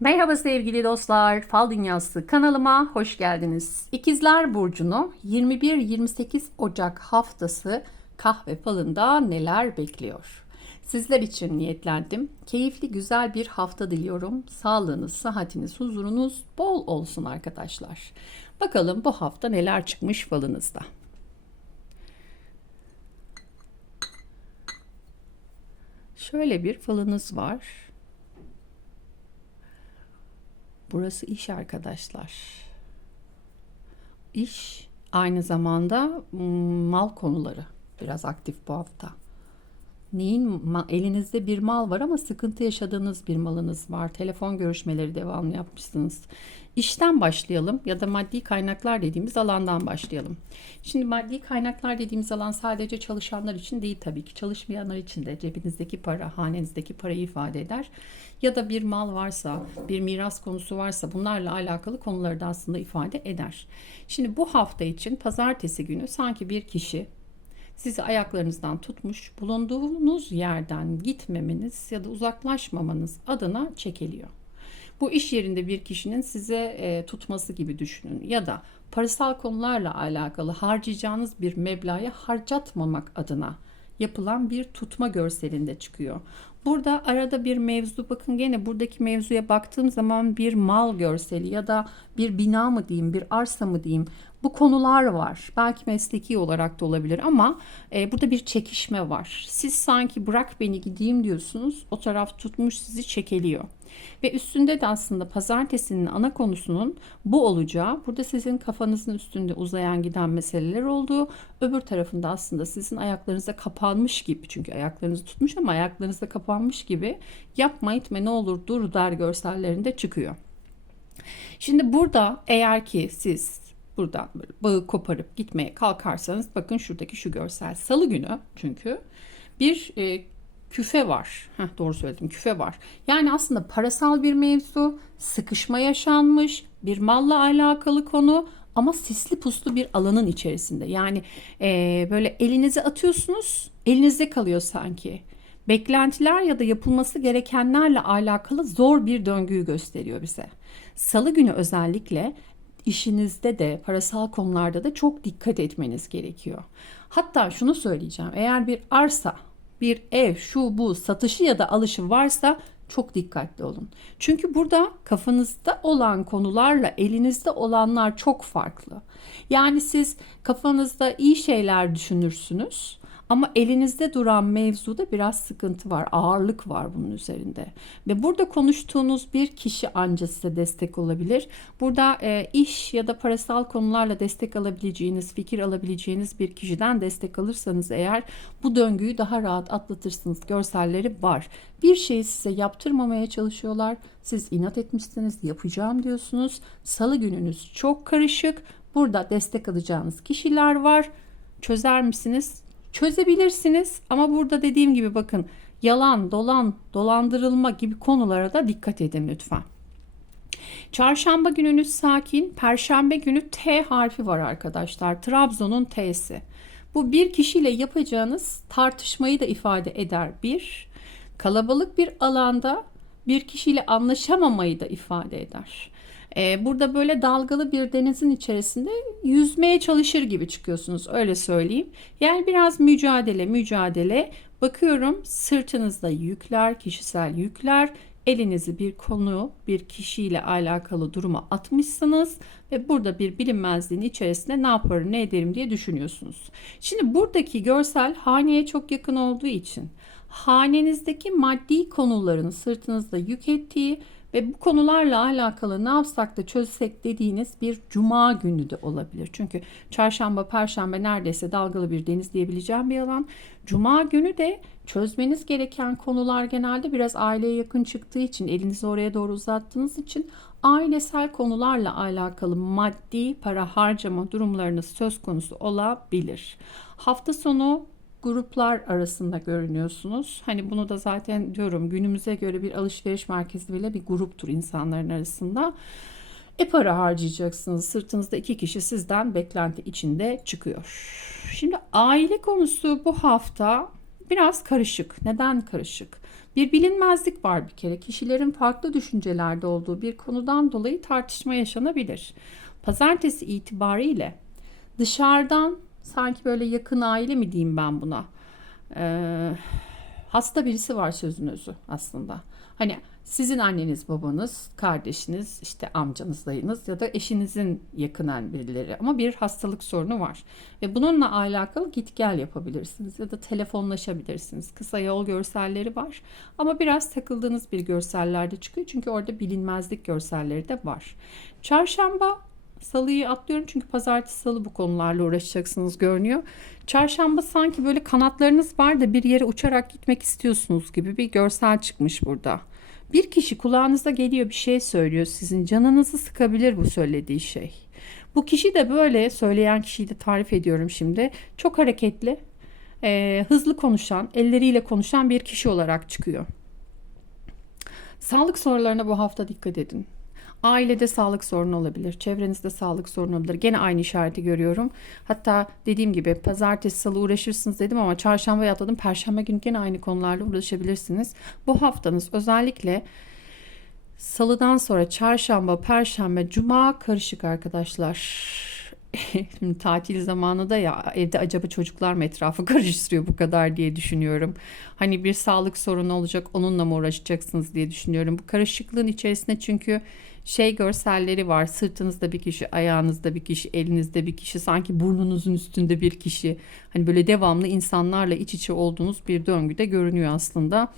Merhaba sevgili dostlar. Fal Dünyası kanalıma hoş geldiniz. İkizler Burcu'nu 21-28 Ocak haftası kahve falında neler bekliyor? Sizler için niyetlendim. Keyifli güzel bir hafta diliyorum. Sağlığınız, sıhhatiniz, huzurunuz bol olsun arkadaşlar. Bakalım bu hafta neler çıkmış falınızda. Şöyle bir falınız var. Burası iş arkadaşlar. İş aynı zamanda mal konuları biraz aktif bu hafta. Neyin elinizde bir mal var ama sıkıntı yaşadığınız bir malınız var. Telefon görüşmeleri devamlı yapmışsınız. İşten başlayalım ya da maddi kaynaklar dediğimiz alandan başlayalım. Şimdi maddi kaynaklar dediğimiz alan sadece çalışanlar için değil tabii ki. Çalışmayanlar için de cebinizdeki para, hanenizdeki parayı ifade eder. Ya da bir mal varsa, bir miras konusu varsa bunlarla alakalı konuları da aslında ifade eder. Şimdi bu hafta için pazartesi günü sanki bir kişi sizi ayaklarınızdan tutmuş, bulunduğunuz yerden gitmemeniz ya da uzaklaşmamanız adına çekiliyor. Bu iş yerinde bir kişinin size e, tutması gibi düşünün ya da parasal konularla alakalı harcayacağınız bir meblağı harcatmamak adına yapılan bir tutma görselinde çıkıyor. Burada arada bir mevzu bakın gene buradaki mevzuya baktığım zaman bir mal görseli ya da bir bina mı diyeyim bir arsa mı diyeyim bu konular var. Belki mesleki olarak da olabilir ama e, burada bir çekişme var. Siz sanki bırak beni gideyim diyorsunuz o taraf tutmuş sizi çekeliyor. Ve üstünde de aslında pazartesinin ana konusunun bu olacağı, burada sizin kafanızın üstünde uzayan giden meseleler olduğu, öbür tarafında aslında sizin ayaklarınıza kapanmış gibi, çünkü ayaklarınızı tutmuş ama ayaklarınızda kapanmış gibi yapma etme ne olur dur der görsellerinde çıkıyor. Şimdi burada eğer ki siz buradan böyle bağı koparıp gitmeye kalkarsanız bakın şuradaki şu görsel salı günü çünkü bir e, küfe var. Heh, doğru söyledim küfe var. Yani aslında parasal bir mevzu, sıkışma yaşanmış, bir malla alakalı konu ama sisli puslu bir alanın içerisinde. Yani e, böyle elinizi atıyorsunuz, elinizde kalıyor sanki. Beklentiler ya da yapılması gerekenlerle alakalı zor bir döngüyü gösteriyor bize. Salı günü özellikle işinizde de parasal konularda da çok dikkat etmeniz gerekiyor. Hatta şunu söyleyeceğim. Eğer bir arsa bir ev, şu bu satışı ya da alışı varsa çok dikkatli olun. Çünkü burada kafanızda olan konularla elinizde olanlar çok farklı. Yani siz kafanızda iyi şeyler düşünürsünüz ama elinizde duran mevzuda biraz sıkıntı var, ağırlık var bunun üzerinde. Ve burada konuştuğunuz bir kişi anca size destek olabilir. Burada e, iş ya da parasal konularla destek alabileceğiniz, fikir alabileceğiniz bir kişiden destek alırsanız eğer bu döngüyü daha rahat atlatırsınız. Görselleri var. Bir şeyi size yaptırmamaya çalışıyorlar. Siz inat etmişsiniz, yapacağım diyorsunuz. Salı gününüz çok karışık. Burada destek alacağınız kişiler var. Çözer misiniz? Çözebilirsiniz ama burada dediğim gibi bakın yalan, dolan, dolandırılma gibi konulara da dikkat edin lütfen. Çarşamba gününüz sakin, perşembe günü T harfi var arkadaşlar. Trabzon'un T'si. Bu bir kişiyle yapacağınız tartışmayı da ifade eder. Bir, kalabalık bir alanda bir kişiyle anlaşamamayı da ifade eder. Ee, burada böyle dalgalı bir denizin içerisinde yüzmeye çalışır gibi çıkıyorsunuz öyle söyleyeyim. Yani biraz mücadele mücadele bakıyorum sırtınızda yükler kişisel yükler elinizi bir konu bir kişiyle alakalı duruma atmışsınız ve burada bir bilinmezliğin içerisinde ne yaparım ne ederim diye düşünüyorsunuz. Şimdi buradaki görsel haneye çok yakın olduğu için hanenizdeki maddi konuların sırtınızda yük ettiği ve bu konularla alakalı ne yapsak da çözsek dediğiniz bir cuma günü de olabilir. Çünkü çarşamba, perşembe neredeyse dalgalı bir deniz diyebileceğim bir alan. Cuma günü de çözmeniz gereken konular genelde biraz aileye yakın çıktığı için, elinizi oraya doğru uzattığınız için ailesel konularla alakalı maddi para harcama durumlarınız söz konusu olabilir. Hafta sonu gruplar arasında görünüyorsunuz. Hani bunu da zaten diyorum günümüze göre bir alışveriş merkezi bile bir gruptur insanların arasında. E para harcayacaksınız. Sırtınızda iki kişi sizden beklenti içinde çıkıyor. Şimdi aile konusu bu hafta biraz karışık. Neden karışık? Bir bilinmezlik var bir kere. Kişilerin farklı düşüncelerde olduğu bir konudan dolayı tartışma yaşanabilir. Pazartesi itibariyle dışarıdan sanki böyle yakın aile mi diyeyim ben buna? Ee, hasta birisi var sözün özü aslında. Hani sizin anneniz, babanız, kardeşiniz, işte amcanız, dayınız ya da eşinizin yakınen birileri ama bir hastalık sorunu var. Ve bununla alakalı git gel yapabilirsiniz ya da telefonlaşabilirsiniz. Kısa yol görselleri var ama biraz takıldığınız bir görsellerde çıkıyor çünkü orada bilinmezlik görselleri de var. Çarşamba Salıyı atlıyorum çünkü pazartesi salı bu konularla uğraşacaksınız görünüyor. Çarşamba sanki böyle kanatlarınız var da bir yere uçarak gitmek istiyorsunuz gibi bir görsel çıkmış burada. Bir kişi kulağınıza geliyor bir şey söylüyor sizin canınızı sıkabilir bu söylediği şey. Bu kişi de böyle söyleyen kişiyi de tarif ediyorum şimdi. Çok hareketli, e, hızlı konuşan, elleriyle konuşan bir kişi olarak çıkıyor. Sağlık sorularına bu hafta dikkat edin. Ailede sağlık sorunu olabilir. Çevrenizde sağlık sorunu olabilir. Gene aynı işareti görüyorum. Hatta dediğim gibi pazartesi salı uğraşırsınız dedim ama çarşamba atladım. Perşembe günü gene aynı konularla uğraşabilirsiniz. Bu haftanız özellikle salıdan sonra çarşamba, perşembe, cuma karışık arkadaşlar. Şimdi tatil zamanı da ya evde acaba çocuklar mı etrafı karıştırıyor bu kadar diye düşünüyorum. Hani bir sağlık sorunu olacak onunla mı uğraşacaksınız diye düşünüyorum. Bu karışıklığın içerisinde çünkü şey görselleri var. Sırtınızda bir kişi, ayağınızda bir kişi, elinizde bir kişi, sanki burnunuzun üstünde bir kişi. Hani böyle devamlı insanlarla iç içe olduğunuz bir döngüde görünüyor aslında.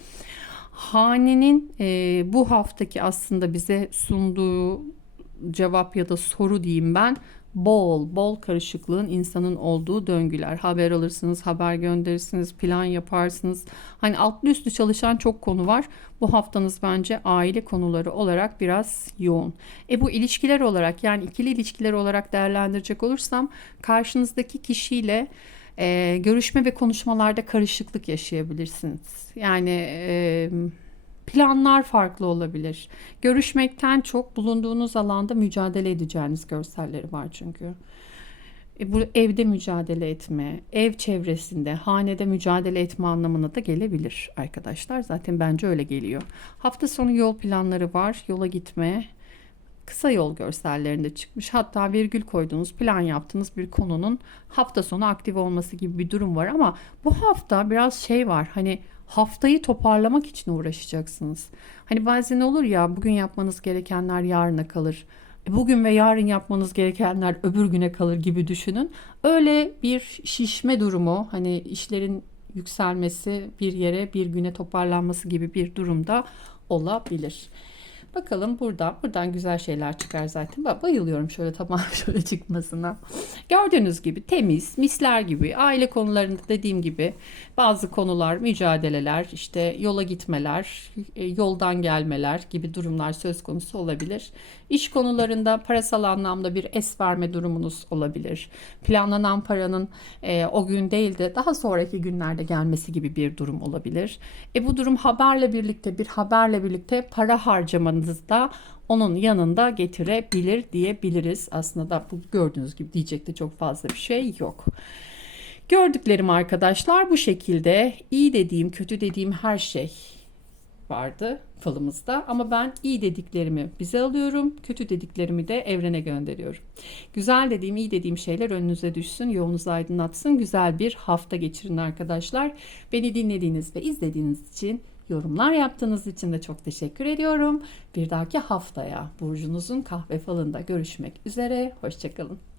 Hanenin e, bu haftaki aslında bize sunduğu cevap ya da soru diyeyim ben bol bol karışıklığın insanın olduğu döngüler. Haber alırsınız, haber gönderirsiniz, plan yaparsınız. Hani altlı üstü çalışan çok konu var. Bu haftanız bence aile konuları olarak biraz yoğun. E bu ilişkiler olarak yani ikili ilişkiler olarak değerlendirecek olursam karşınızdaki kişiyle e, görüşme ve konuşmalarda karışıklık yaşayabilirsiniz. Yani e, planlar farklı olabilir. Görüşmekten çok bulunduğunuz alanda mücadele edeceğiniz görselleri var çünkü. E, bu evde mücadele etme, ev çevresinde, hanede mücadele etme anlamına da gelebilir arkadaşlar. Zaten bence öyle geliyor. Hafta sonu yol planları var. Yola gitme, kısa yol görsellerinde çıkmış. Hatta virgül koyduğunuz, plan yaptığınız bir konunun hafta sonu aktif olması gibi bir durum var ama bu hafta biraz şey var. Hani haftayı toparlamak için uğraşacaksınız. Hani bazen olur ya bugün yapmanız gerekenler yarına kalır. E, Bugün ve yarın yapmanız gerekenler öbür güne kalır gibi düşünün. Öyle bir şişme durumu hani işlerin yükselmesi bir yere bir güne toparlanması gibi bir durumda olabilir. Bakalım burada buradan güzel şeyler çıkar zaten. Ben bayılıyorum şöyle tamam şöyle çıkmasına. Gördüğünüz gibi temiz, misler gibi aile konularında dediğim gibi bazı konular, mücadeleler, işte yola gitmeler, e, yoldan gelmeler gibi durumlar söz konusu olabilir. İş konularında parasal anlamda bir es verme durumunuz olabilir. Planlanan paranın e, o gün değil de daha sonraki günlerde gelmesi gibi bir durum olabilir. E bu durum haberle birlikte bir haberle birlikte para harcamanızı da onun yanında getirebilir diyebiliriz. Aslında da bu gördüğünüz gibi diyecek de çok fazla bir şey yok. Gördüklerim arkadaşlar bu şekilde iyi dediğim kötü dediğim her şey vardı falımızda ama ben iyi dediklerimi bize alıyorum, kötü dediklerimi de evrene gönderiyorum. Güzel dediğim, iyi dediğim şeyler önünüze düşsün, yolunuzu aydınlatsın. Güzel bir hafta geçirin arkadaşlar. Beni dinlediğiniz ve izlediğiniz için Yorumlar yaptığınız için de çok teşekkür ediyorum. Bir dahaki haftaya burcunuzun kahve falında görüşmek üzere. Hoşçakalın.